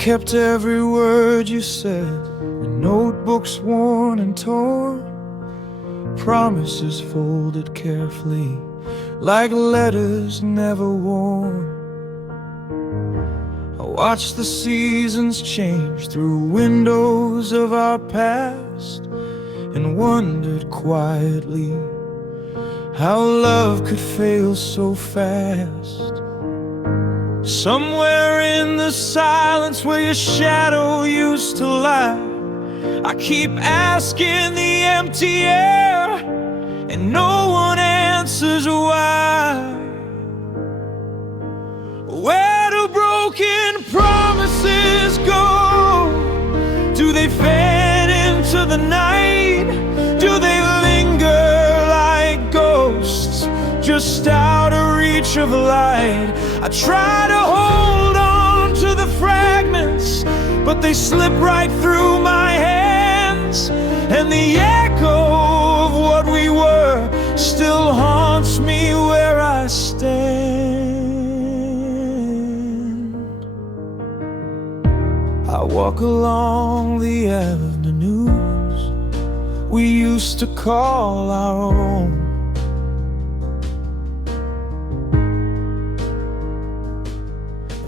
kept every word you said, in notebooks worn and torn, promises folded carefully, like letters never worn. I watched the seasons change through windows of our past, and wondered quietly how love could fail so fast. Somewhere in the silence where your shadow used to lie, I keep asking the empty air, and no one answers why. Where do broken promises go? Do they fade into the night? Do they linger like ghosts, just out of reach of light? I try to hold on to the fragments, but they slip right through my hands, and the echo of what we were still haunts me where I stand. I walk along the avenues we used to call our own.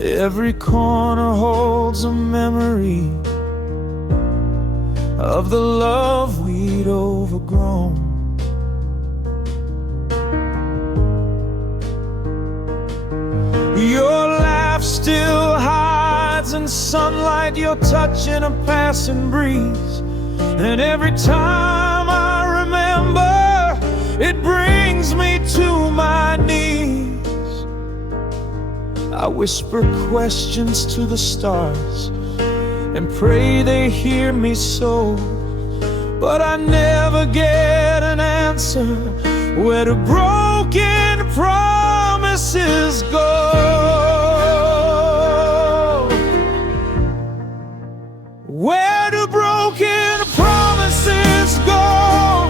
Every corner holds a memory of the love we'd overgrown. Your laugh still hides in sunlight, your touch in a passing breeze, and every time I remember, it brings me to my knees. I whisper questions to the stars and pray they hear me so, but I never get an answer. Where do broken promises go? Where do broken promises go?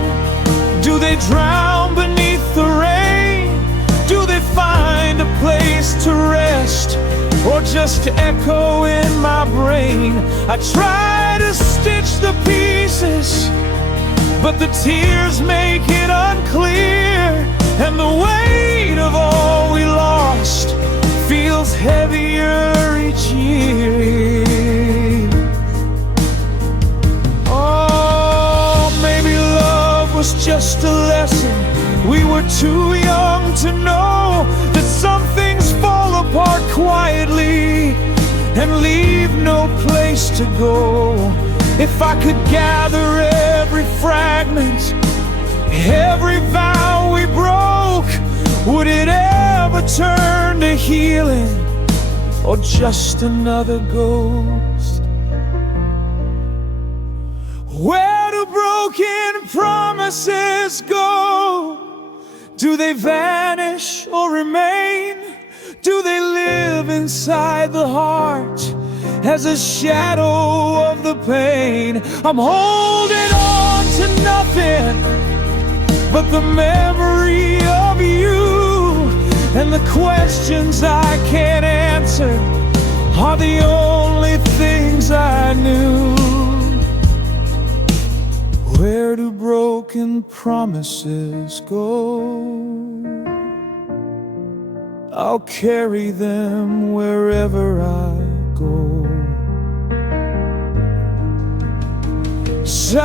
Do they drown beneath the rain? Do they find a place to rest, or just echo in my brain? I try to stitch the pieces, but the tears make it unclear, and the weight of all we lost feels heavier each year. Oh, maybe love was just a lesson. We were too young to know that some things fall apart quietly and leave no place to go. If I could gather every fragment, every vow we broke, would it ever turn to healing, or just another ghost? Where do broken promises go? Do they vanish or remain? Do they live inside the heart as a shadow of the pain? I'm holding on to nothing but the memory of you, and the questions I can't answer are the only things I knew. Where do broken promises go? I'll carry them wherever I go. Silence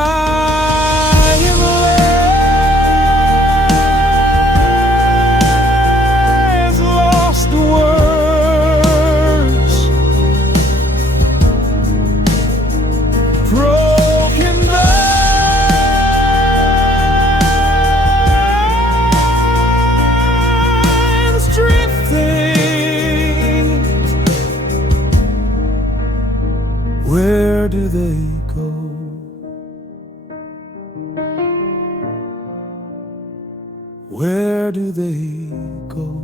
lost the words, broken lines drifting. Where do they go? Where do they go?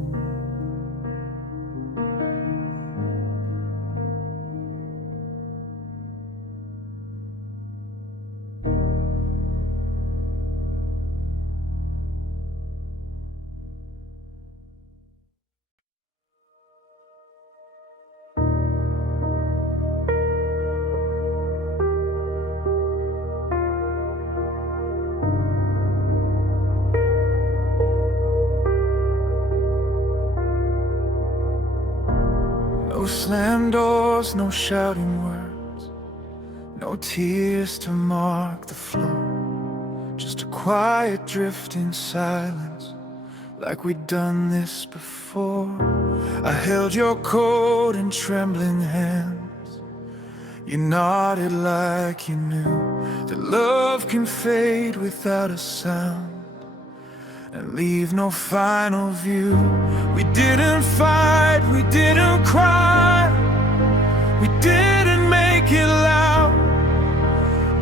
slam doors, no shouting words, no tears to mark the floor. Just a quiet drifting silence, like we'd done this before. I held your coat in trembling hands. You nodded like you knew that love can fade without a sound and leave no final view. We didn't fight, we didn't cry, we didn't make it loud.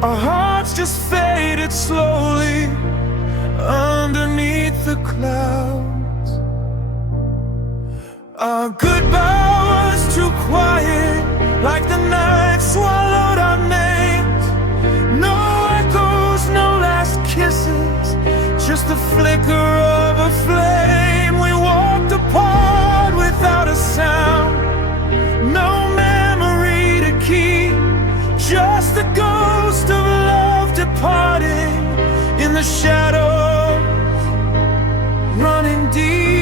Our hearts just faded slowly underneath the clouds. Our goodbye was too quiet, like the night swallowed our names. No echoes, no last kisses, just the flicker of a flame. We walked apart without a sound, no memory to keep, just the ghost of love departing in the shadows, running deep.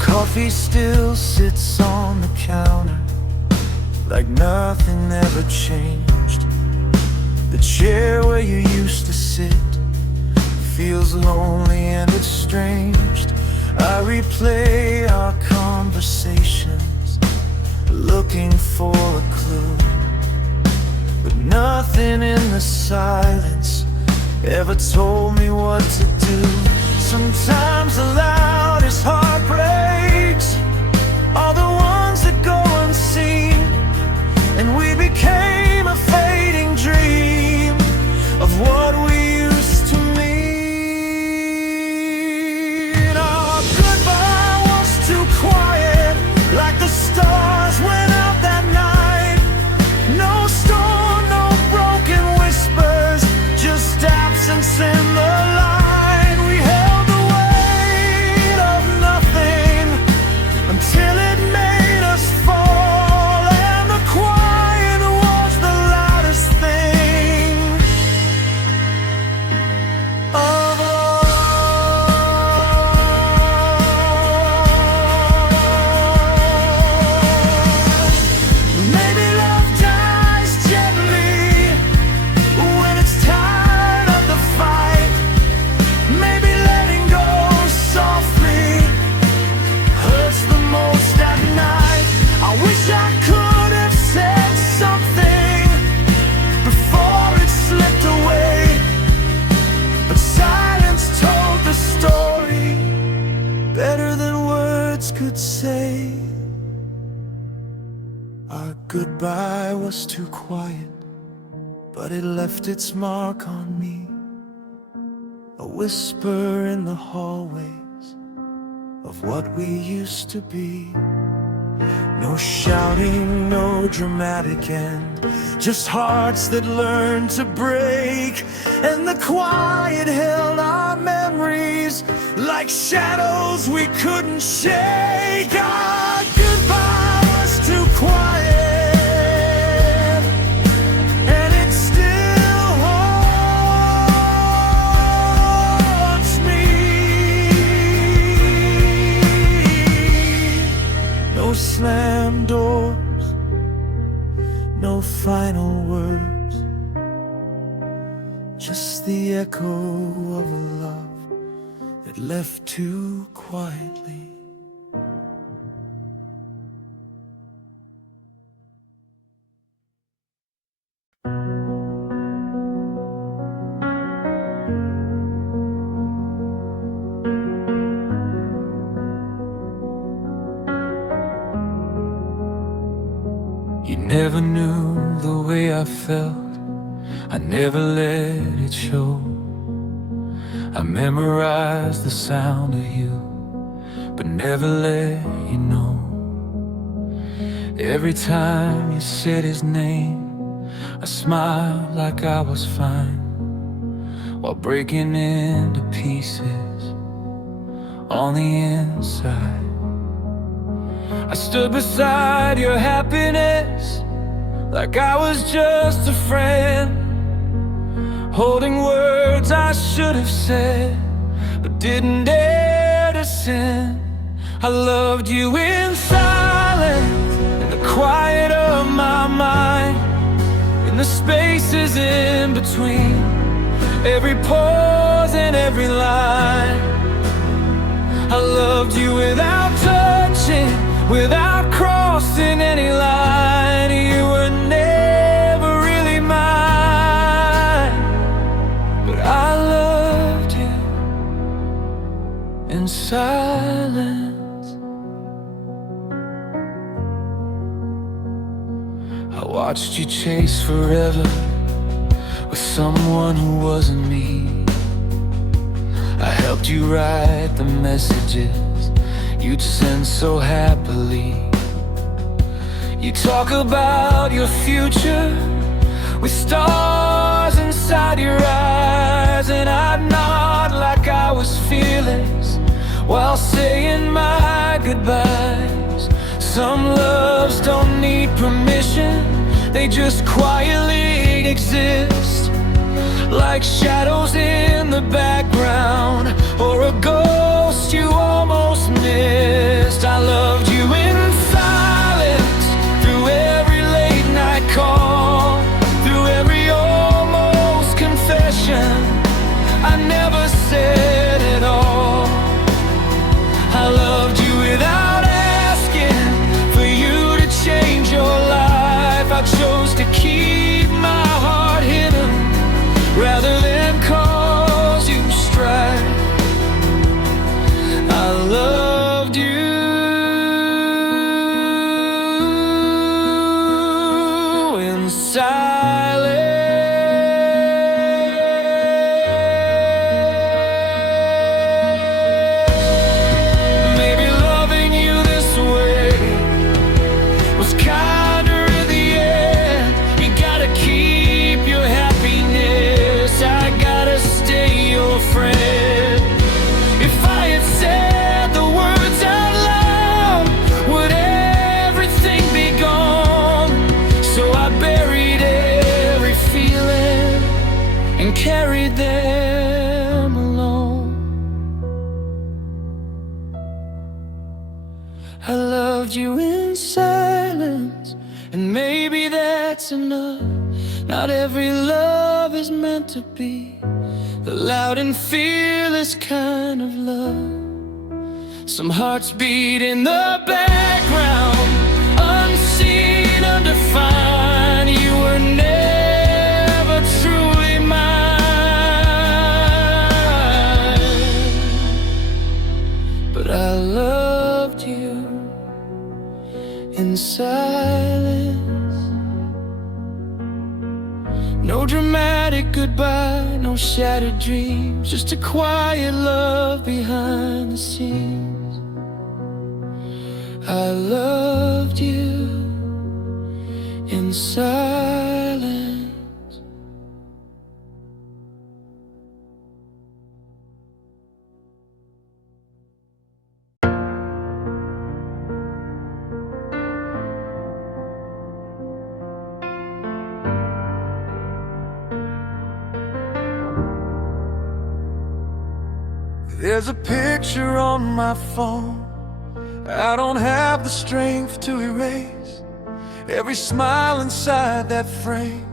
Coffee still sits on the counter, like nothing ever changed. The chair where you used to sit feels lonely and estranged. I replay our conversations, looking for a clue, but nothing in the silence ever told me what to do. Sometimes the loudest heartbreaks are the ones that go unseen, and we became a fading dream of what we used to mean. Our goodbye was too quiet, like the stars went out that night. No storm, no broken whispers, just absence in the light. We held the weight of nothing until it made us fall, and the quiet was the loudest thing of all. Maybe love dies gently when it's tired of the fight. Maybe letting go softly hurts the most at night. I wish I could have said something before it slipped away, but silence told the story better than words could say. Our goodbye was too quiet, but it left its mark on me, a whisper in the hallways of what we used to be. No shouting, no dramatic end, just hearts that learned to break, and the quiet held our memories like shadows we couldn't shake. Our goodbye was too quiet, and it still haunts me. No slam doors, no final words, just the echo of a love that left too quietly. You never knew the way I felt, I never let it show. I memorized the sound of you, but never let you know. Every time you said his name, I smiled like I was fine, while breaking into pieces on the inside. I stood beside your happiness like I was just a friend, holding words I should have said but didn't dare to send. I loved you in silence, in the quiet of my mind, in the spaces in between every pause and every line. I loved you without touching, without crossing any line. You were never really mine, but I loved you in silence. I watched you chase forever with someone who wasn't me. I helped you write the messages you'd send so happily. You talk about your future with stars inside your eyes, and I'd nod like I was fearless while saying my goodbyes. Some loves don't need permission, they just quietly exist, like shadows in the background or a ghost you almost missed. I loved you in silence, through every late night call, through every almost confession I never said at all. I loved you without asking for you to change your life. I chose to keep my heart hidden rather than cause you strife. I loved you in silence. Maybe loving you this way was kinder in the end. You gotta keep your happiness, I gotta stay your friend. If I had said the words out loud, would everything be gone? So I buried every feeling and carried them alone. I loved you in silence, and maybe that's enough. Not every love is meant to be the loud and fearless kind of love. Some hearts beat in the background, unseen, undefined. You were never truly mine, but I loved you in silence. No dramatic goodbye, no shattered dreams, just a quiet love behind the scenes. I loved you in silence. There's a picture on my phone I don't have the strength to erase. Every smile inside that frame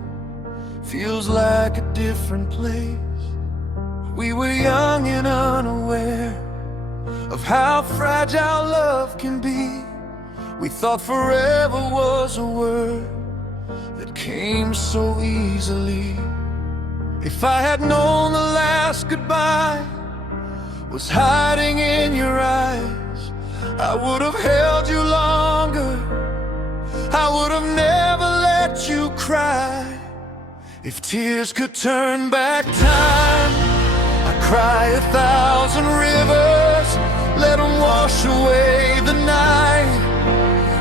feels like a different place. We were young and unaware of how fragile love can be. We thought forever was a word that came so easily. If I had known the last goodbye was hiding in your eyes, I would have held you longer, I would have never let you cry. If tears could turn back time, I'd cry 1,000 rivers, let them wash away the night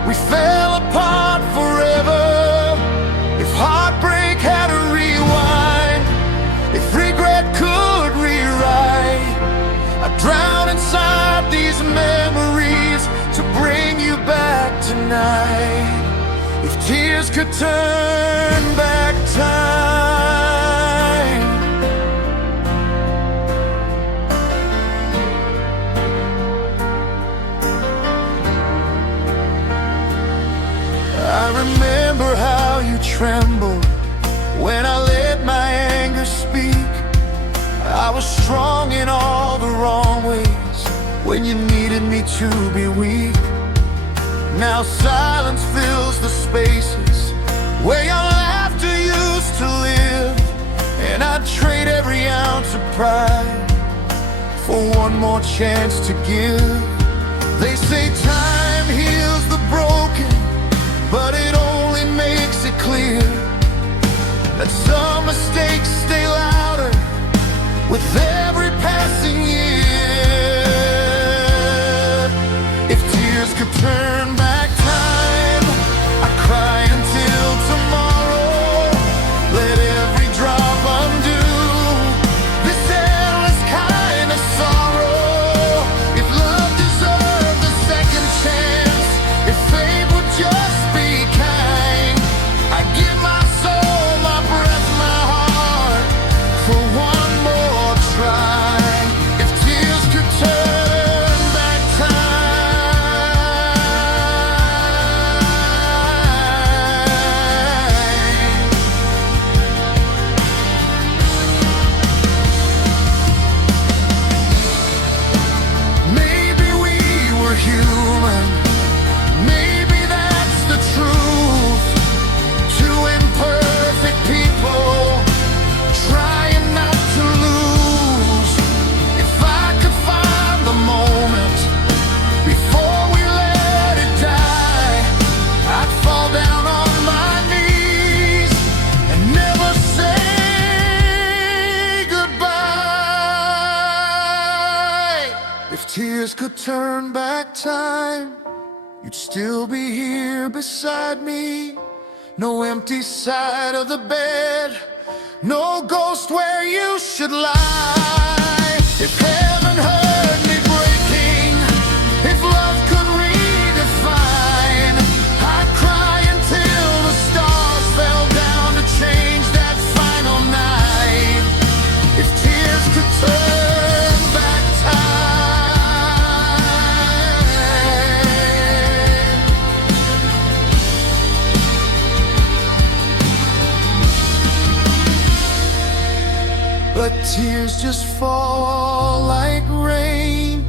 we fell apart forever. If heartbreak had a rewind, if regret could rewrite, I'd drown inside these memories to bring you back. tears could turn back time, I remember how you trembled when I let my anger speak. I was strong in all the wrong ways when you needed me to be weak. Now silence fills the spaces where your laughter used to live, and I'd trade every ounce of pride for one more chance to give. They say time heals the broken, but it only makes it clear that some mistakes stay louder with every passing year. If tears could turn back time, I'd cry until tomorrow. Let every drop undo this endless kind of sorrow. If love deserved a second chance, if fate would just be kind, I'd give my soul, my breath, my heart for one more try. If tears could turn back time, maybe we were human, maybe that's the truth. Two imperfect people trying not to lose. If I could find the moment before we let it die, I'd fall down on my knees and never say goodbye. If tears could turn back time, you'd still be here beside me. No empty side of the bed, no ghost where you should lie. If heaven heard me breaking, if love could redefine, I'd cry until the stars fell down to change that final night. If tears could turn back time, but tears just fall like rain.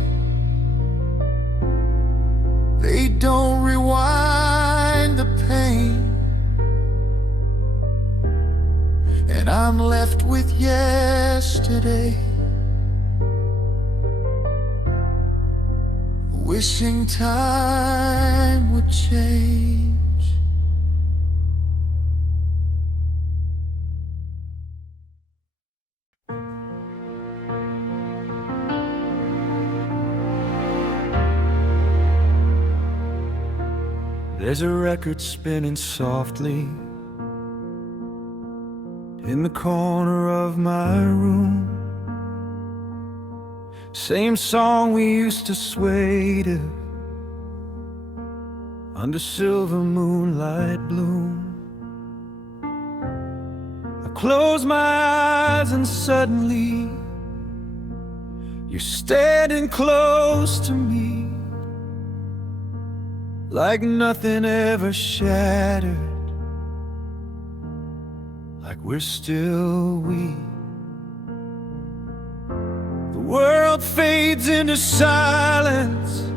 They don't rewind the pain, and I'm left with yesterday, wishing time would change. There's a record spinning softly in the corner of my room. Same song we used to sway to under silver moonlight bloom. I close my eyes and suddenly you're standing close to me, like nothing ever shattered, like we're still we. The world fades into silence,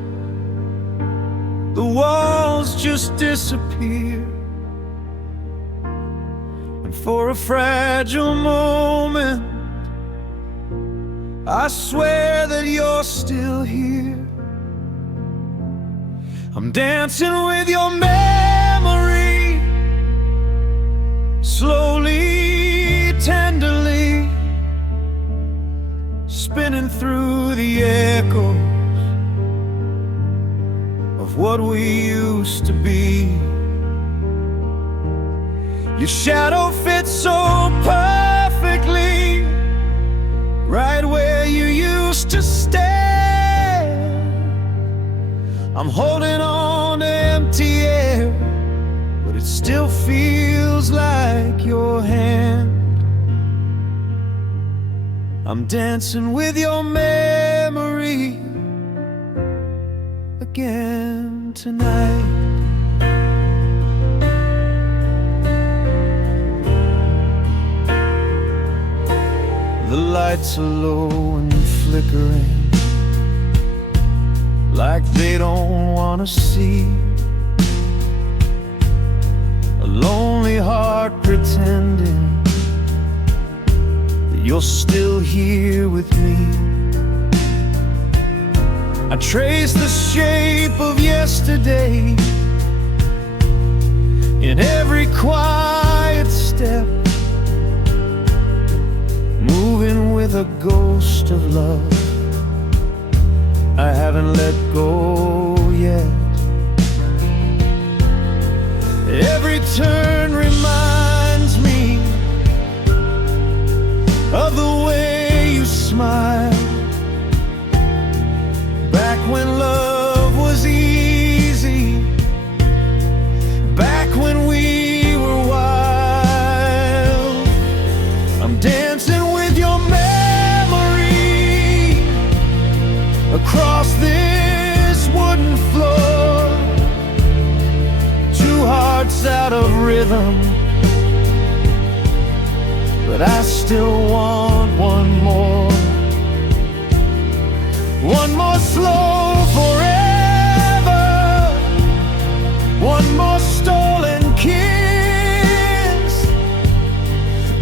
the walls just disappear, and for a fragile moment I swear that you're still here. I'm dancing with your memory, slowly, tenderly, spinning through the echoes of what we used to be. Your shadow fits so perfectly right where you used to stand. I'm holding on to empty air, but it's still feels like your hand. I'm dancing with your memory again tonight. The lights are low and flickering, like they don't want to see. A lonely heart pretending that you're still here with me. I trace the shape of yesterday in every quiet step, moving with a ghost of love I haven't let go yet. Every turn reminds me of the way you smile, back when love was easy, back when we were wild. I'm dancing with your memory across this wooden floor, two hearts out of rhythm, but I still want one more. One more slow forever, one more stolen kiss.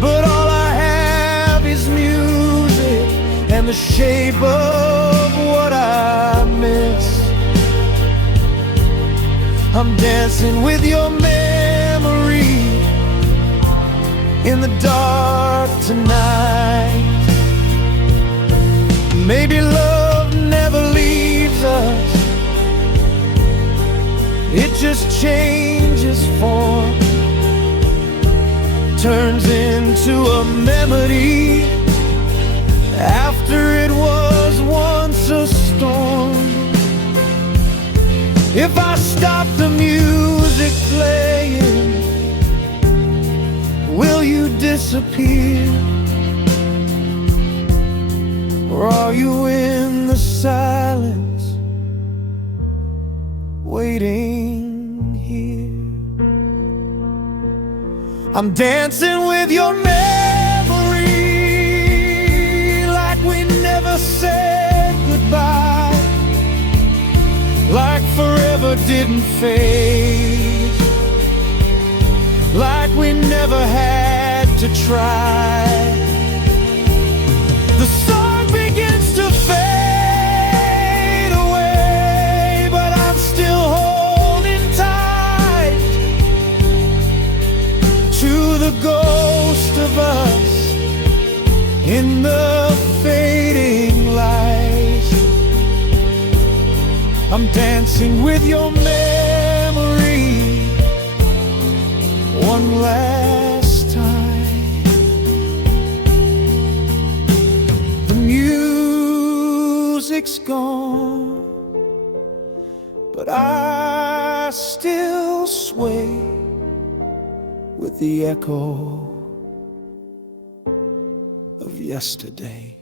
But all I have is music and the shape of what I miss. I'm dancing with your memory in the dark tonight. Maybe love never leaves us, it just changes form, turns into a melody after it was once a storm. If I stop the music playing, will you disappear? Or are you in the silence, waiting here? I'm dancing with your memory, like we never said goodbye, like forever didn't fade, like we never had to try. The song begins to fade away, but I'm still holding tight to the ghost of us in the fading light. I'm dancing with your memory one last time. The music's gone, but I still sway with the echo of yesterday.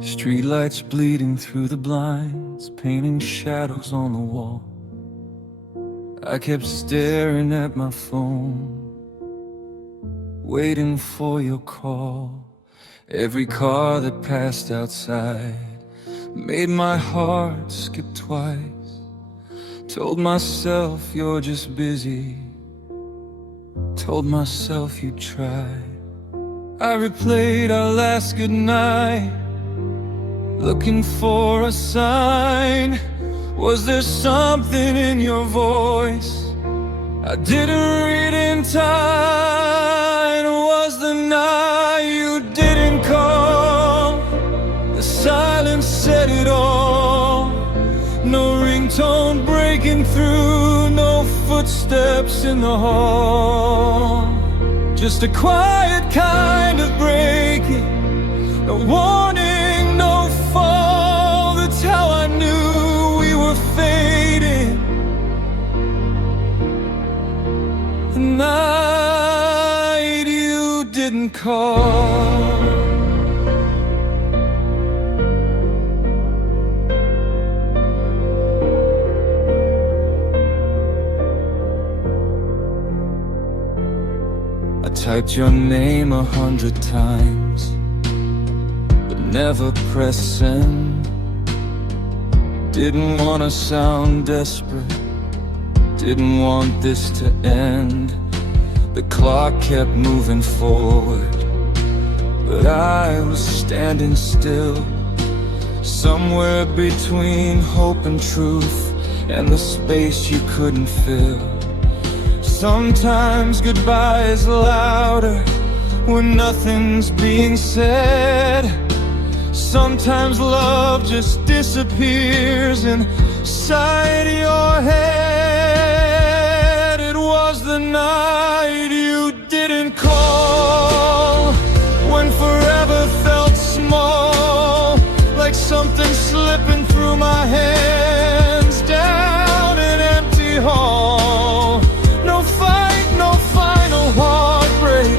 Streetlights bleeding through the blinds, painting shadows on the wall. I kept staring at my phone, waiting for your call. Every car that passed outside made my heart skip twice. Told myself you're just busy, told myself you'd try. I replayed our last goodnight, looking for a sign, Was there something in your voice I didn't read in time? Was the night you didn't call? The silence said it all. No ringtone breaking through, no footsteps in the hall. Just a quiet kind of breaking, no warning, no fall. That's how I knew we were fading. The night you didn't call. I typed your name 100 times, but never pressed send. Didn't wanna sound desperate, didn't want this to end. The clock kept moving forward, but I was standing still, somewhere between hope and truth, and the space you couldn't fill. Sometimes goodbye is louder when nothing's being said. Sometimes love just disappears inside your head. It was the night you didn't call, when forever felt small, like something slipping through my hands down an empty hall. No fight, no final heartbreak,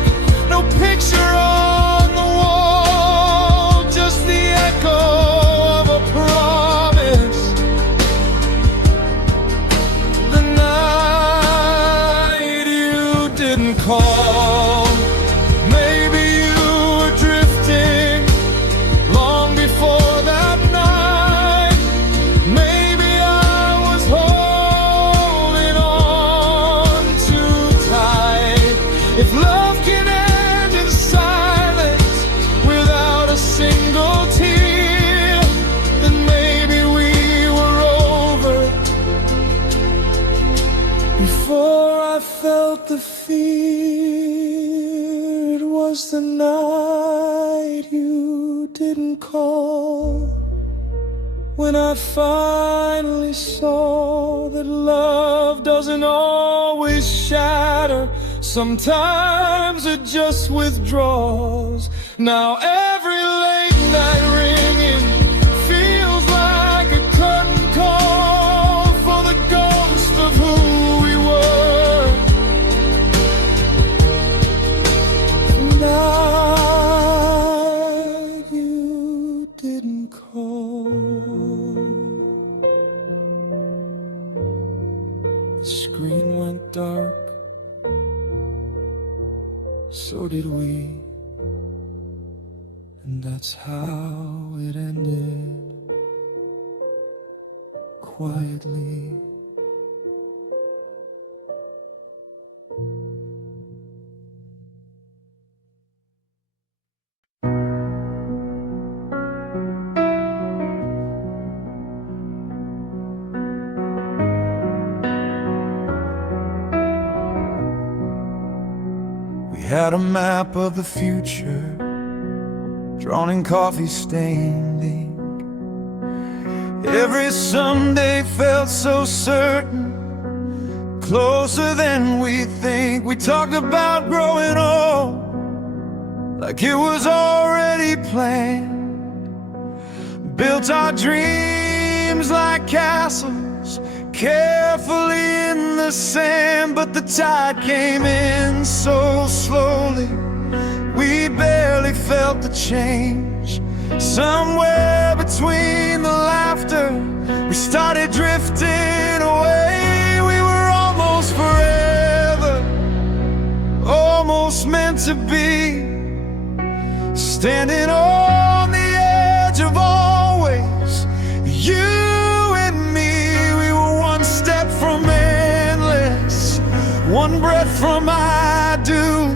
no picture on the wall, just the echo of a promise. The night you didn't call. Maybe you were drifting long before that night. Maybe I was holding on too tight. If love can end in silence without a single tear, then maybe we were over before I felt the fear. It was the night you didn't call, when I finally saw that love doesn't always shatter. Sometimes it just withdraws. Now every late night ringing feels like a curtain call for the ghost of who we were. Tonight you didn't call. The screen went dark, so did we, and that's how it ended, quietly. We had a map of the future, drawn in coffee-stained ink. Every Sunday felt so certain, closer than we think. We talked about growing old, like it was already planned. Built our dreams like castles, carefully in the sand. But the tide came in so slowly, we barely felt the change. Somewhere between the laughter, we started drifting away. We were almost forever, almost meant to be, standing on the edge of always. You and me, we were one step from endless, one breath from I do,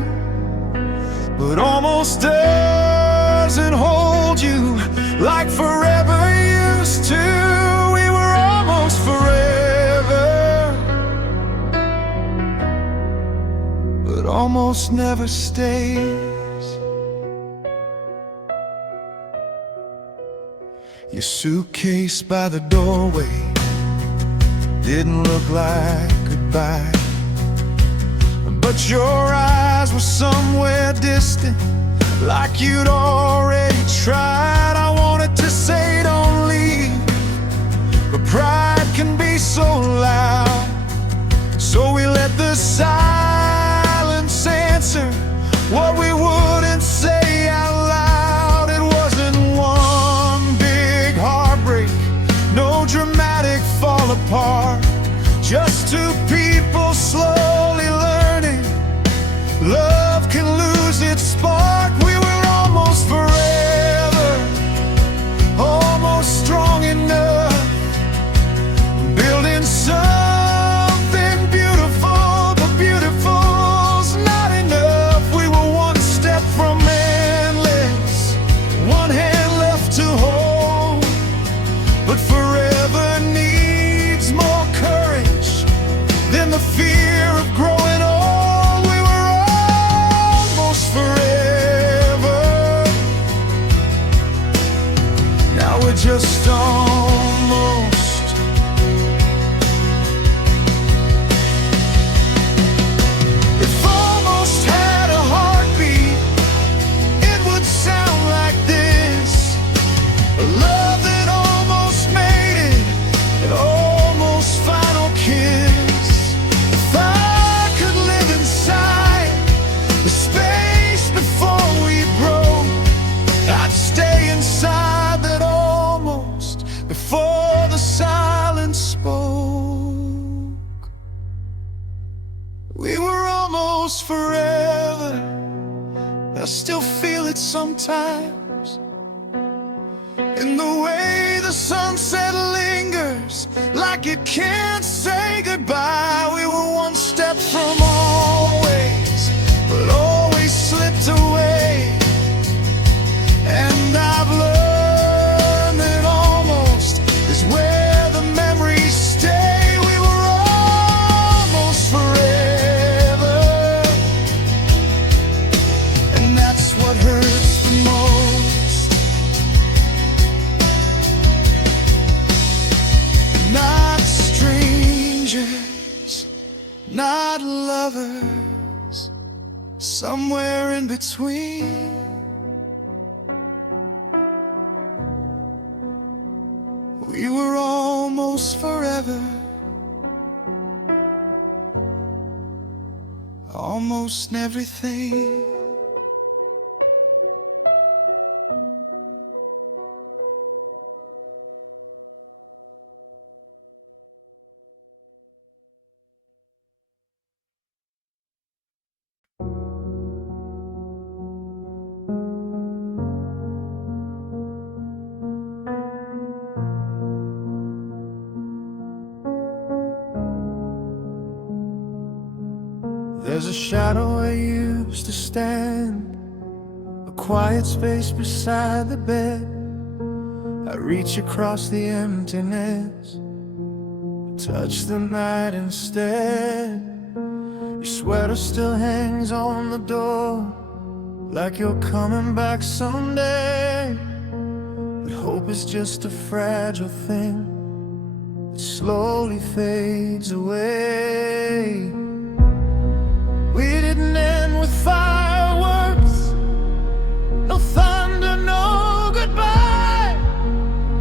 but almost doesn't hold you like forever used to. We were almost almost never stays. Your suitcase by the doorway didn't look like goodbye, but your eyes were somewhere distant, like you'd already tried. I wanted to say don't leave, but pride can be so loud. So we let the silence answer what we wouldn't say out loud. It wasn't one big heartbreak, no dramatic fall apart, just two people slowly learning love can lose its spark. We were almost forever, almost strong enough, building something beautiful, but beautiful's not enough. We were one step from endless, one hand left to hold, but forever needs more courage than the fear of growing old. We were almost forever, now we're just almost. If almost had a heartbeat, it would sound like this: a love that almost made it, an almost final kiss. If I could live inside the space before we broke, I'd stay inside that almost before the silence spoke. We were almost forever, I still feel it sometimes, in the way the sunset lingers, like it can't say goodbye. We were one step from always, but always slipped away. And I've learned that almost is where the memories stay. We were almost forever, and that's what hurts the most. Not strangers, not lovers, somewhere in between. We were almost forever, almost everything. There's a shadow where you used to stand, a quiet space beside the bed. I reach across the emptiness, touch the night instead. Your sweater still hangs on the door, like you're coming back someday. But hope is just a fragile thing that slowly fades away. We didn't end with fireworks, no thunder, no goodbye,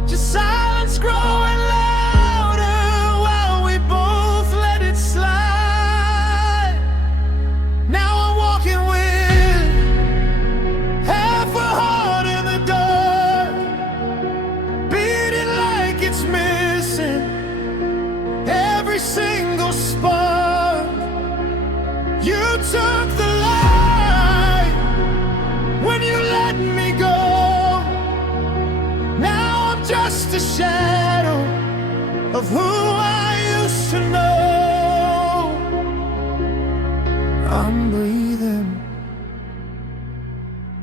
just silence growing louder while we both let it slide. Now I'm walking with half a heart in the dark, beating like it's missing every single spark. You took the light when you let me go. Now I'm just a shadow of who I used to know. I'm breathing,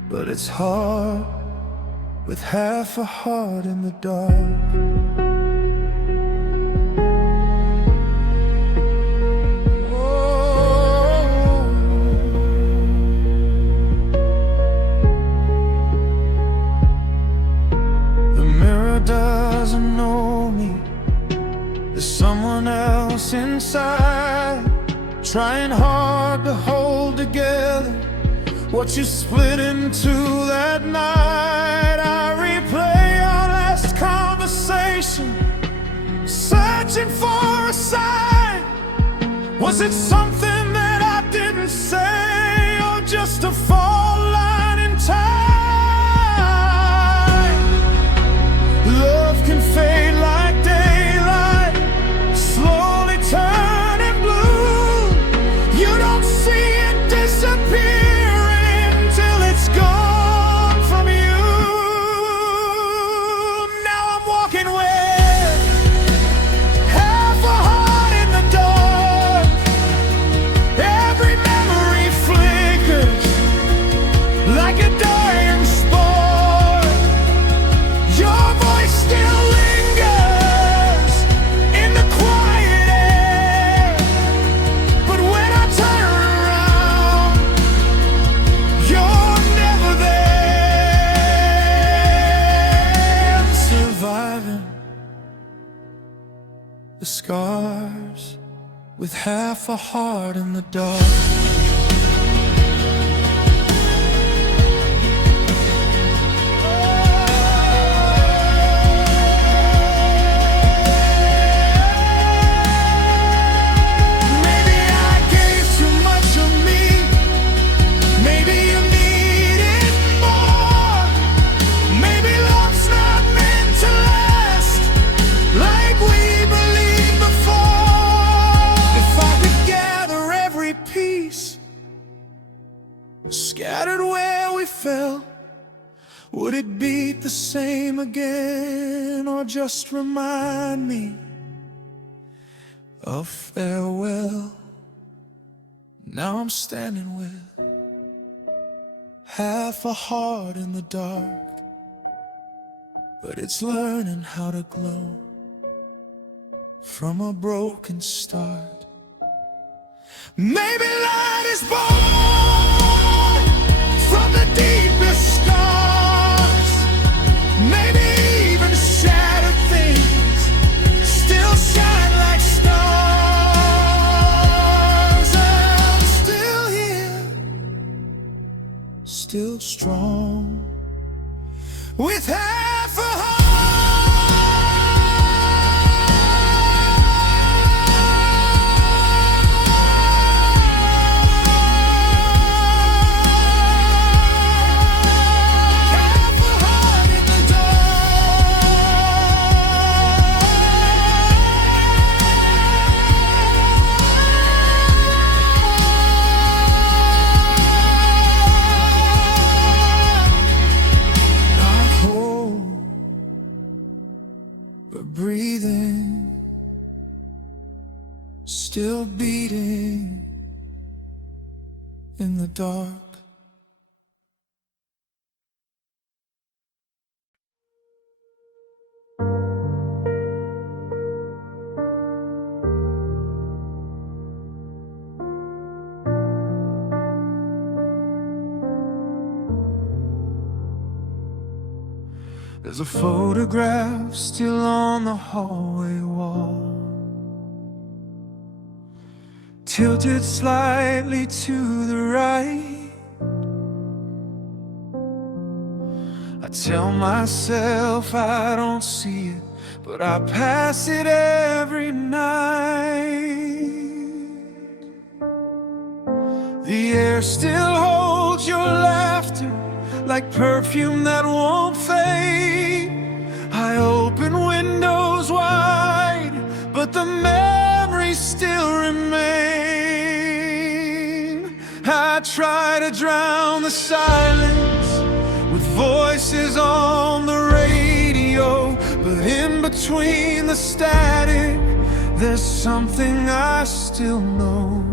but it's hard with half a heart in the dark. inside, trying hard to hold together what you split into that night. I replay our last conversation, searching for a sign. Was it something that I didn't say, or just a fall line in time? Love can fade like daylight, slowly turning blue. You don't see it disappearing till it's gone from you. Now I'm walking with half a heart in the dark. Every memory flickers like a dying spark. Your voice still lingers in the quiet air, but when I turn around, you're never there. I'm surviving the scars with half a heart in the dark. Maybe I gave too much of me, maybe you needed more. Maybe love's not meant to last like we believed before. If I could gather every piece scattered where we fell, would it beat the same again, or just remind me of farewell? Now I'm standing with half a heart in the dark, but it's learning how to glow from a broken start. Maybe light is born from the deepest scars. Maybe even shattered things still shine like stars. I'm still here, still strong, with half a heart. But breathing, still beating in the dark. There's a photograph still on the hallway wall, tilted slightly to the right. I tell myself I don't see it, but I pass it every night. The air still holds your laughter like perfume that won't fade. I open windows wide, but the memories still remain. I try to drown the silence with voices on the radio, but in between the static, there's something I still know.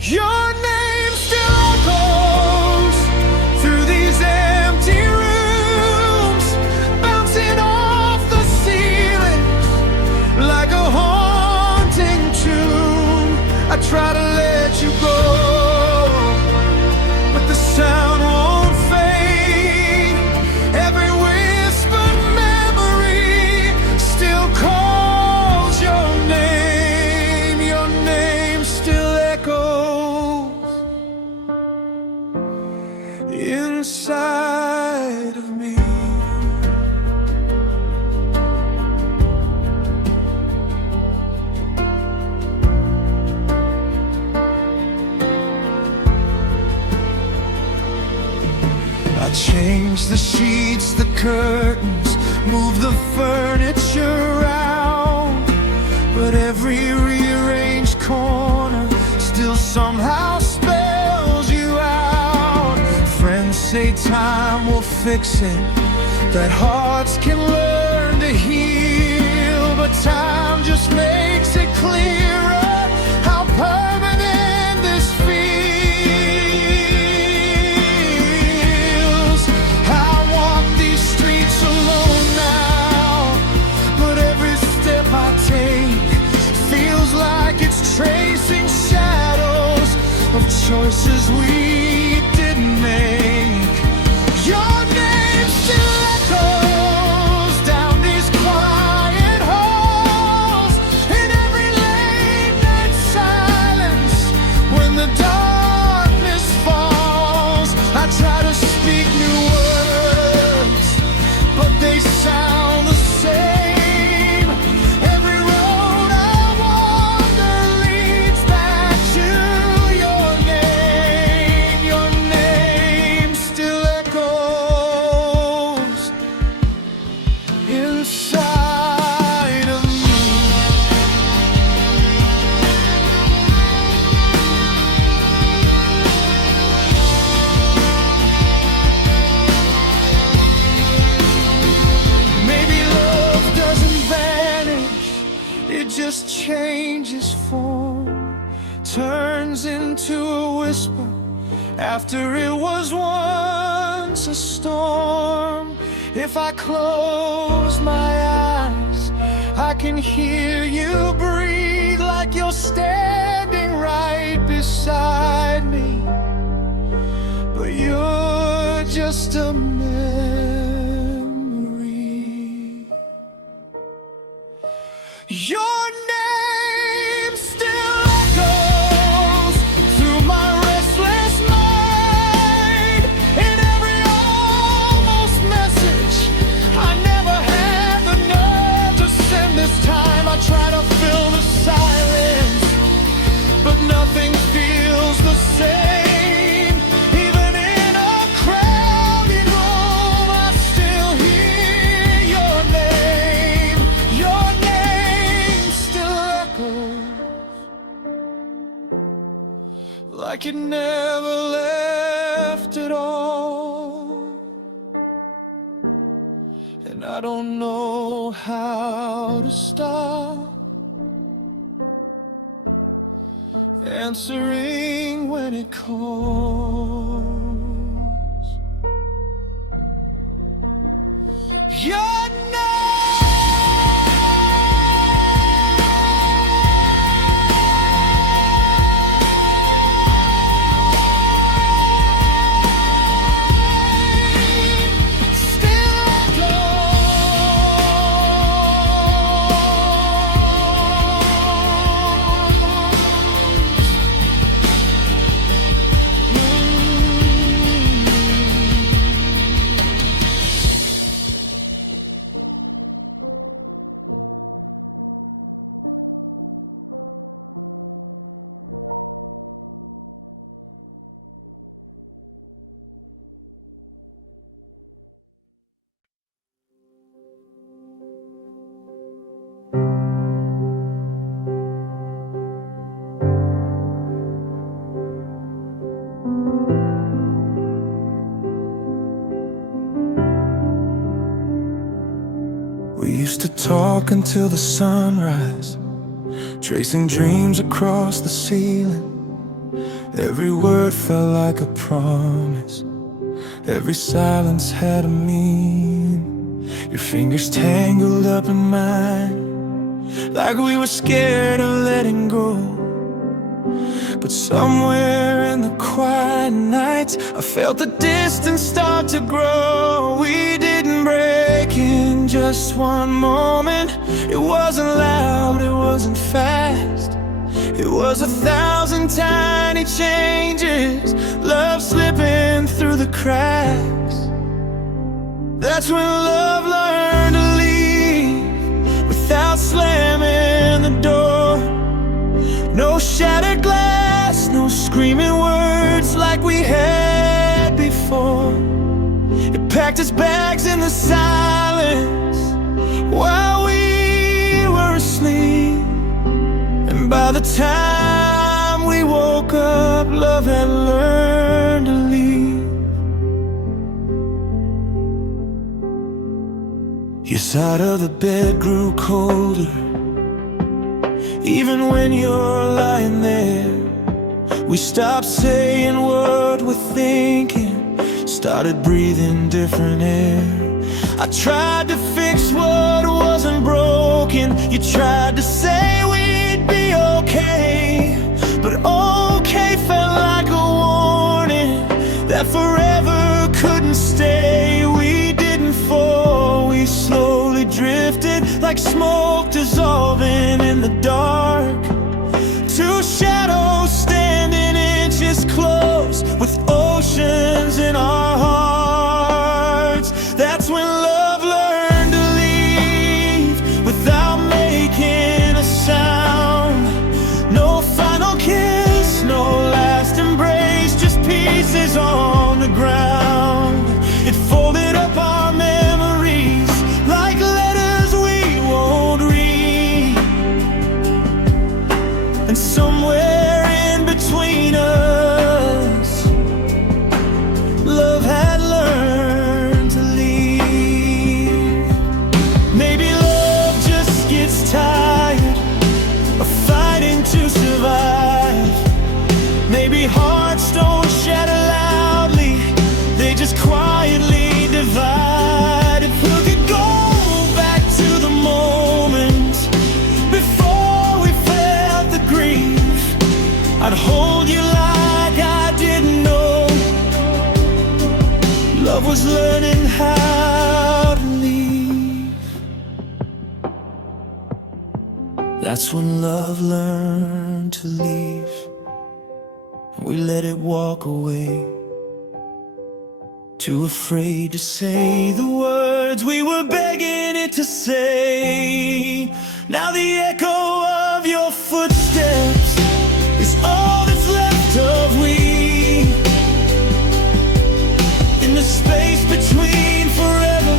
Your name still echoes through these empty rooms, bouncing off the ceiling like a haunting tune. I try to let you go, but the sound won't fade. Every whispered memory still calls your name. Change the sheets, the curtains, move the furniture around, but every rearranged corner still somehow spells you out. Friends say time will fix it, that hearts can learn to heal, but time just makes it clearer how permanent this feels. I walk these streets alone now, but every step I take feels like it's tracing shadows of choices we didn't make. Your name still echoes down these quiet halls, in every late night silence when the darkness falls. I try to speak new words, but they sound the same. Every road I wander leads back to your name. Your name still echoes inside of me. Maybe love doesn't vanish, it just changes form, turns into a whisper after it was once a storm. If I close my eyes, I can hear you breathe, like you're standing right beside me, but you're just a memory. Your name still echoes through my restless mind, in every almost message I never had the nerve to send this time. I try to fill the silence, but nothing feels the same. Even in a crowded room, I still hear your name. Your name still echoes like it never left at all. And I don't know how to stop answering when it calls. Your name still We used to talk until the sunrise, tracing dreams across the ceiling. Every word felt like a promise, every silence had a meaning. Your fingers tangled up in mine, like we were scared of letting go. But somewhere in the quiet nights, I felt the distance start to grow. We didn't break in just one moment. It wasn't loud, it wasn't fast. It was 1,000 tiny changes, love slipping through the cracks. That's when love learned to leave without slamming the door. No shattered glass, no screaming words like we had before. packed his bags in the silence while we were asleep. And by the time we woke up, love had learned to leave. Your side of the bed grew colder, even when you're lying there. We stopped saying what we're thinking, started breathing different air. I tried to fix what wasn't broken. You tried to say we'd be okay, but okay felt like a warning that forever couldn't stay. We didn't fall, we slowly drifted like smoke dissolving in the dark. Two shadows standing inches close, with oceans in our hearts. That's when love learned to leave without making a sound. No final kiss, no last embrace, just pieces on the ground. It folded up our memories like letters we won't read. And somewhere in between us, love had learned to leave. Maybe love just gets tired of fighting to survive. Maybe hearts don't shatter loudly, they just quietly divide. If we could go back to the moment before we felt the grief, I'd hold you like I didn't know. Love was learning how to leave. That's when love learned to leave. We let it walk away, too afraid to say the words we were begging it to say. Now the echo of your footsteps is all that's left of we, in the space between forever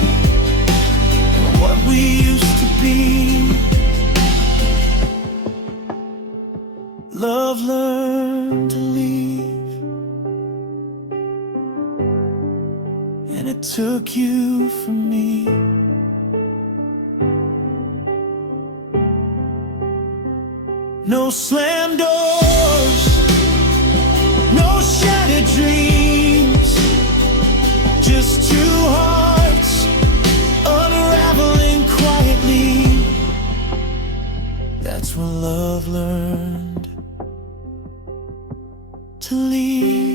and what we used to be. Love learned to leave, and it took you from me. No slam doors, no shattered dreams, just two hearts unraveling quietly. That's when love learned to leave.